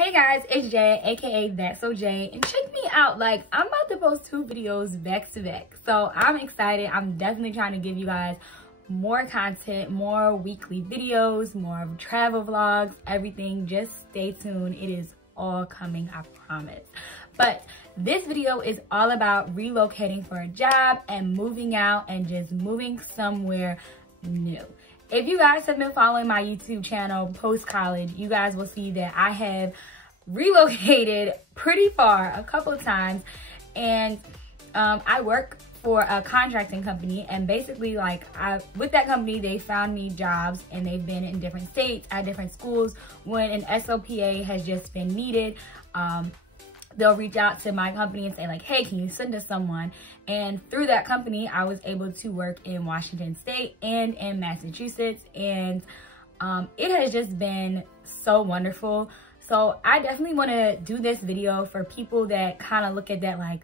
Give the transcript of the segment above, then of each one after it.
Hey guys, it's Jay, aka That's So Jay, and check me out. Like, I'm about to post 2 videos back to back, so I'm excited. I'm definitely trying to give you guys more content, more weekly videos, more travel vlogs, everything. Just stay tuned. It is all coming, I promise. But this video is all about relocating for a job and moving out and just moving somewhere new. If you guys have been following my YouTube channel post-college, you guys will see that I have relocated pretty far a couple of times. And I work for a contracting company, and basically with that company, they found me jobs and they've been in different states at different schools. When an SOPA has just been needed, they'll reach out to my company and say like, hey, can you send us someone? And through that company, I was able to work in Washington State and in Massachusetts. And it has just been so wonderful. So I definitely want to do this video for people that kind of look at that like,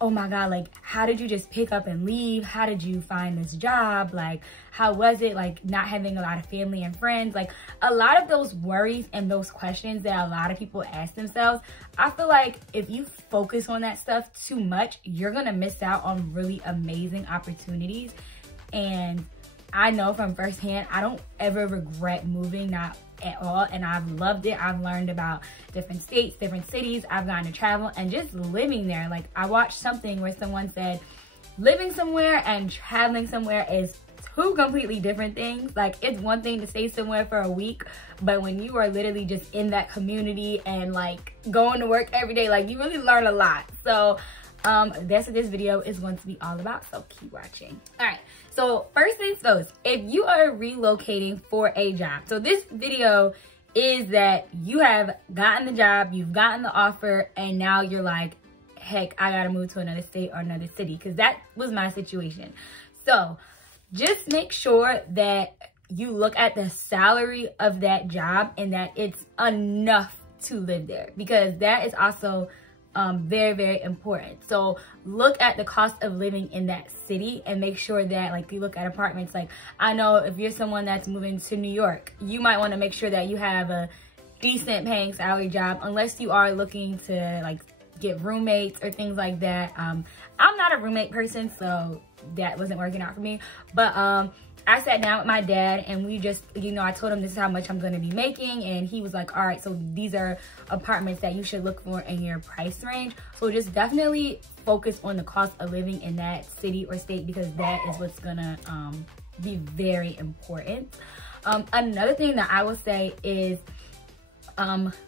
oh my God, like, how did you just pick up and leave? How did you find this job? Like, how was it, like, not having a lot of family and friends? Like, a lot of those worries and those questions that a lot of people ask themselves, I feel like if you focus on that stuff too much, you're gonna miss out on really amazing opportunities. And I know from firsthand, I don't ever regret moving, not at all, and I've loved it. I've learned about different states, different cities. I've gotten to travel and just living there. Like, I watched something where someone said living somewhere and traveling somewhere is 2 completely different things. Like, it's one thing to stay somewhere for a week, but when you are literally just in that community and like going to work every day, like, you really learn a lot. So that's what this video is going to be all about, so keep watching. All right, so first things first, if you are relocating for a job, so this video is that you have gotten the job, you've gotten the offer, and now you're like, heck, I gotta move to another state or another city, because that was my situation. So just make sure that you look at the salary of that job and that it's enough to live there, because that is also very, very important. So look at the cost of living in that city and make sure that, like, you look at apartments. Like, I know if you're someone that's moving to New York, you might want to make sure that you have a decent paying salary job, unless you are looking to like get roommates or things like that. I'm not a roommate person, so that wasn't working out for me. But I sat down with my dad and we just, you know, I told him this is how much I'm going to be making, and he was like, all right, so these are apartments that you should look for in your price range. So just definitely focus on the cost of living in that city or state, because that is what's gonna be very important. Another thing that I will say is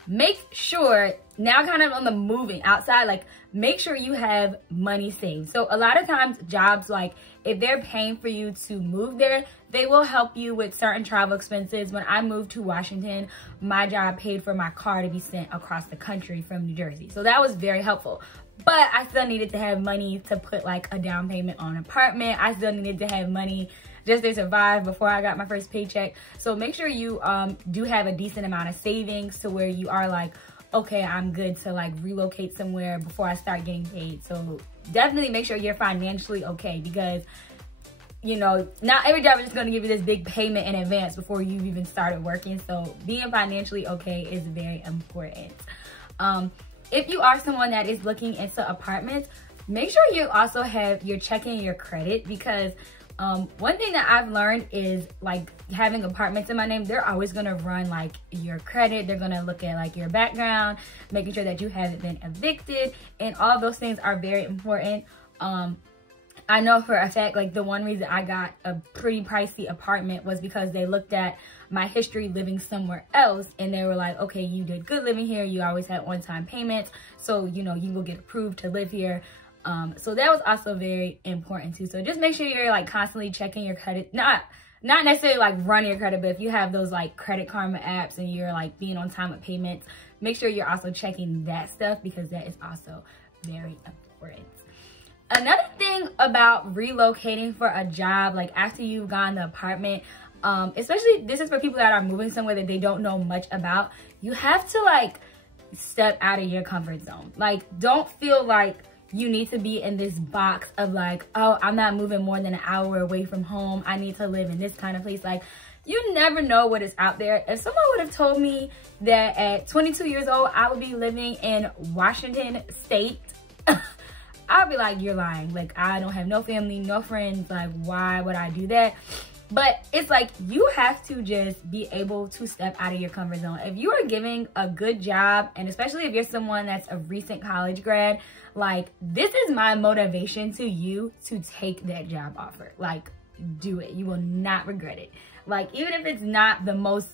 make sure, now kind of on the moving outside, like, make sure you have money saved. So a lot of times jobs, like, if they're paying for you to move there, they will help you with certain travel expenses. When I moved to Washington, my job paid for my car to be sent across the country from New Jersey. So that was very helpful. But I still needed to have money to put like a down payment on an apartment. I still needed to have money just to survive before I got my first paycheck. So make sure you do have a decent amount of savings to where you are like, okay, I'm good to like relocate somewhere before I start getting paid. So definitely make sure you're financially okay, because, you know, not every job is just going to give you this big payment in advance before you've even started working. So being financially okay is very important. If you are someone that is looking into apartments, make sure you also you're checking your credit, because one thing that I've learned is, like, having apartments in my name, they're always gonna run like your credit. They're gonna look at like your background, making sure that you haven't been evicted, and all of those things are very important. I know for a fact, like, the one reason I got a pretty pricey apartment was because they looked at my history living somewhere else, and they were like, okay, you did good living here, you always had one-time payments, so, you know, you will get approved to live here. So that was also very important too. So just make sure you're like constantly checking your credit, not necessarily like running your credit, but if you have those like Credit Karma apps and you're like being on time with payments, make sure you're also checking that stuff, because that is also very important. Another thing about relocating for a job, like after you've gotten the apartment, especially this is for people that are moving somewhere that they don't know much about, you have to like step out of your comfort zone. Like, don't feel like you need to be in this box of like, oh, I'm not moving more than an hour away from home, I need to live in this kind of place. Like, you never know what is out there. If someone would have told me that at 22 years old, I would be living in Washington State, I'd be like, you're lying. Like, I don't have no family, no friends. Like, why would I do that? But it's like, you have to just be able to step out of your comfort zone. If you are giving a good job, and especially if you're someone that's a recent college grad, like, this is my motivation to you to take that job offer. Like, do it. You will not regret it. Like, even if it's not the most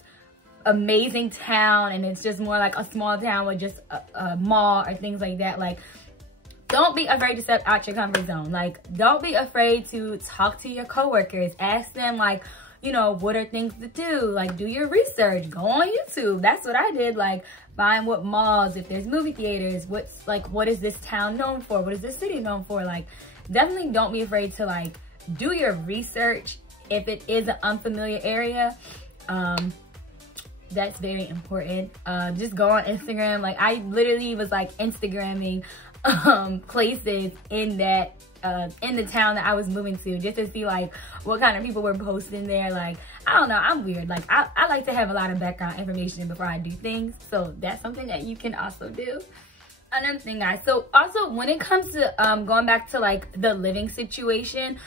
amazing town and it's just more like a small town with just a mall or things like that, like, don't be afraid to step out your comfort zone. Like, don't be afraid to talk to your coworkers. Ask them, like, you know, what are things to do? Like, do your research. Go on YouTube. That's what I did. Like, find what malls, if there's movie theaters, what's, like, what is this town known for? What is this city known for? Like, definitely don't be afraid to, like, do your research if it is an unfamiliar area. That's very important. Just go on Instagram. Like, I literally was, like, Instagramming places in that in the town that I was moving to, just to see like what kind of people were posting there. Like, I don't know, I'm weird. Like, I like to have a lot of background information before I do things, so that's something that you can also do. Another thing, guys, so also when it comes to going back to like the living situation,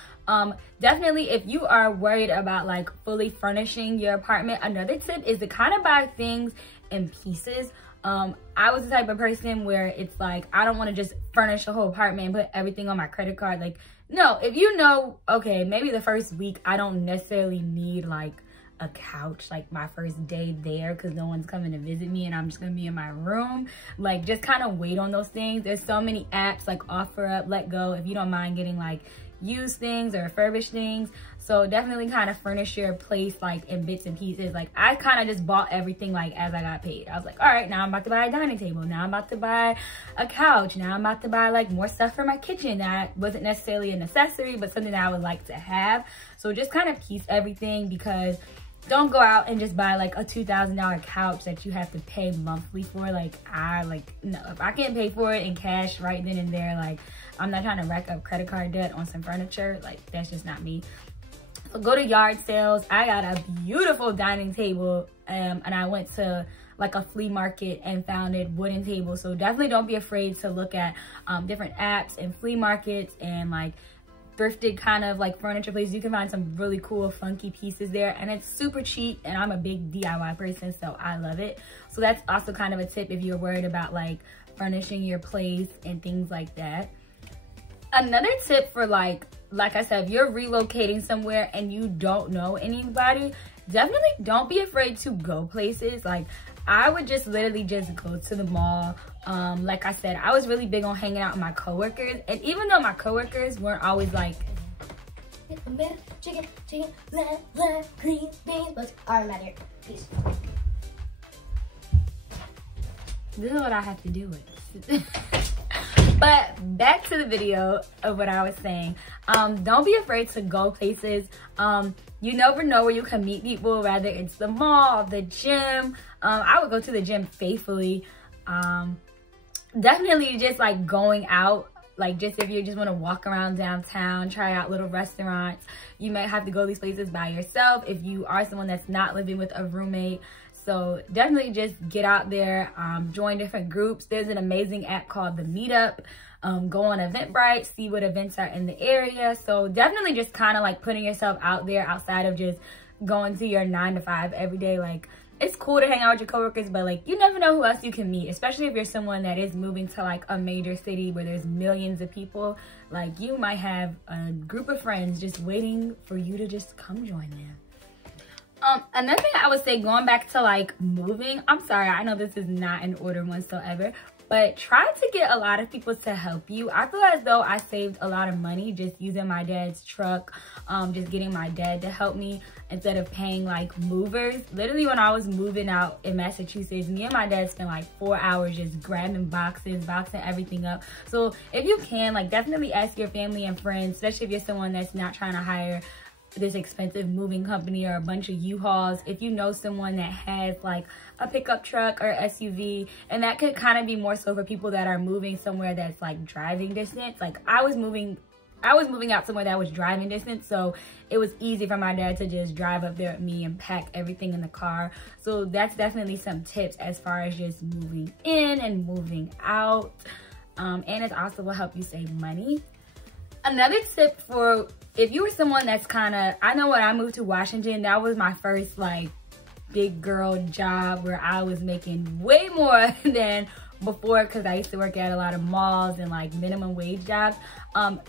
definitely if you are worried about like fully furnishing your apartment, another tip is to kind of buy things in pieces. I was the type of person where it's like, I don't want to just furnish a whole apartment and put everything on my credit card. Like, no, if you know, okay, maybe the first week I don't necessarily need like a couch, like my first day there, because no one's coming to visit me and I'm just gonna be in my room. Like, just kind of wait on those things. There's so many apps like OfferUp, Let Go, if you don't mind getting like used things or refurbished things. So definitely kind of furnish your place like in bits and pieces. Like, I kind of just bought everything like as I got paid. I was like, all right, now I'm about to buy a dining table, now I'm about to buy a couch, now I'm about to buy like more stuff for my kitchen that wasn't necessarily a necessity but something that I would like to have. So just kind of piece everything, because don't go out and just buy like a $2,000 couch that you have to pay monthly for. Like, no, if I can't pay for it in cash right then and there, like, I'm not trying to rack up credit card debt on some furniture. Like, that's just not me. So go to yard sales. I got a beautiful dining table, and I went to like a flea market and found it wooden table. So definitely don't be afraid to look at different apps and flea markets and like thrifted kind of like furniture places. You can find some really cool funky pieces there, and it's super cheap, and I'm a big DIY person, so I love it. So that's also kind of a tip if you're worried about like furnishing your place and things like that. Another tip for like I said, if you're relocating somewhere and you don't know anybody, definitely don't be afraid to go places. Like, I would just literally just go to the mall. Like I said, I was really big on hanging out with my coworkers, and even though my coworkers weren't always like chicken, clean beans, but I'm out here. Peace. This is what I have to do with. But back to the video of what I was saying. Don't be afraid to go places. You never know where you can meet people, whether it's the mall, the gym. I would go to the gym faithfully. Definitely just like going out, like just if you just want to walk around downtown, try out little restaurants. You might have to go to these places by yourself if you are someone that's not living with a roommate. So definitely just get out there, join different groups. There's an amazing app called The Meetup. Go on Eventbrite, see what events are in the area. So definitely just kind of like putting yourself out there outside of just going to your 9-to-5 every day. Like, it's cool to hang out with your coworkers, but like, you never know who else you can meet, especially if you're someone that is moving to like a major city where there's millions of people. Like, you might have a group of friends just waiting for you to just come join them. Another thing I would say, going back to like moving, I'm sorry, I know this is not in order whatsoever, but try to get a lot of people to help you. I feel as though I saved a lot of money just using my dad's truck, just getting my dad to help me instead of paying like movers. Literally, when I was moving out in Massachusetts, me and my dad spent like 4 hours just grabbing boxes, boxing everything up. So if you can, like, definitely ask your family and friends, especially if you're someone that's not trying to hire this expensive moving company or a bunch of U-Hauls. If you know someone that has like a pickup truck or SUV, and that could kind of be more so for people that are moving somewhere that's like driving distance. Like, I was moving I was moving out somewhere that was driving distance, so it was easy for my dad to just drive up there with me and pack everything in the car. So that's definitely some tips as far as just moving in and moving out. And it also will help you save money. Another tip for if you were someone that's kind of, I know when I moved to Washington, that was my first like big girl job where I was making way more than before, because I used to work at a lot of malls and like minimum wage jobs.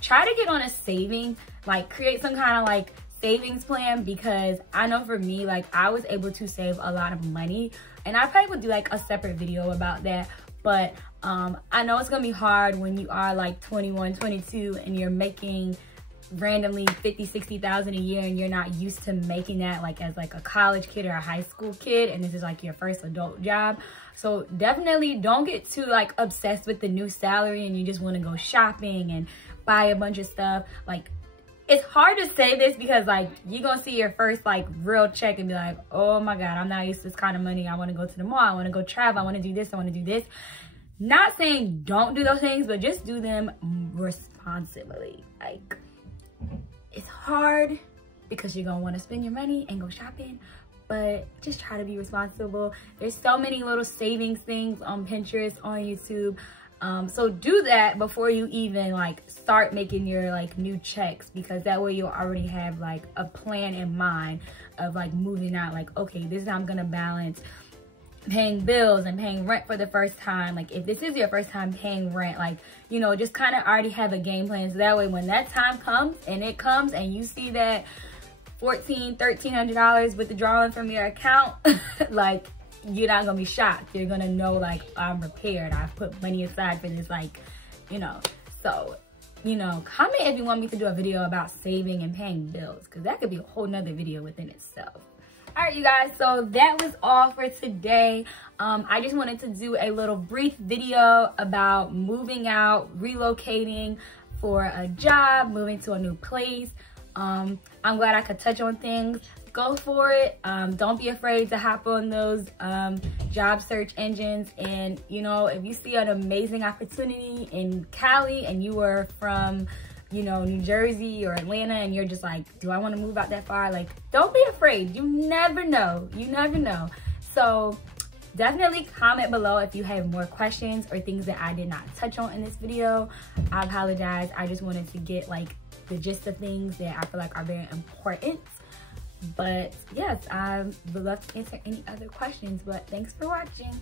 Try to get on a saving, like create some kind of like savings plan, because I know for me, like I was able to save a lot of money, and I probably would do like a separate video about that. But I know it's gonna be hard when you are like 21, 22 and you're making randomly 50, 60,000 a year, and you're not used to making that like as like a college kid or a high school kid, and this is like your first adult job. So definitely don't get too like obsessed with the new salary and you just want to go shopping and buy a bunch of stuff. Like, it's hard to say this because like you're gonna see your first like real check and be like, oh my god, I'm not used to this kind of money. I want to go to the mall, I want to go travel, I want to do this, I want to do this. Not saying don't do those things, but just do them responsibly. Like, it's hard because you're gonna want to spend your money and go shopping, but just try to be responsible. There's so many little savings things on Pinterest, on YouTube. So do that before you even like start making your like new checks, because that way you'll already have like a plan in mind of like moving out. Like, okay, this is how I'm gonna balance paying bills and paying rent for the first time. Like, if this is your first time paying rent, like, you know, just kind of already have a game plan, so that way when that time comes, and it comes and you see that $1,400, $1,300 withdrawing from your account, like, you're not gonna be shocked. You're gonna know like, I'm prepared, I've put money aside for this, like, you know. So, you know, comment if you want me to do a video about saving and paying bills, because that could be a whole nother video within itself. All right, you guys, so that was all for today. I just wanted to do a little brief video about moving out, relocating for a job, moving to a new place. I'm glad I could touch on things. Go for it. Don't be afraid to hop on those job search engines. And, you know, if you see an amazing opportunity in Cali and you are from, you know, New Jersey or Atlanta, and you're just like, do I want to move out that far? Like, don't be afraid. You never know. You never know. So definitely comment below if you have more questions or things that I did not touch on in this video. I apologize. I just wanted to get like the gist of things that I feel like are very important. But yes, I would love to answer any other questions, but thanks for watching.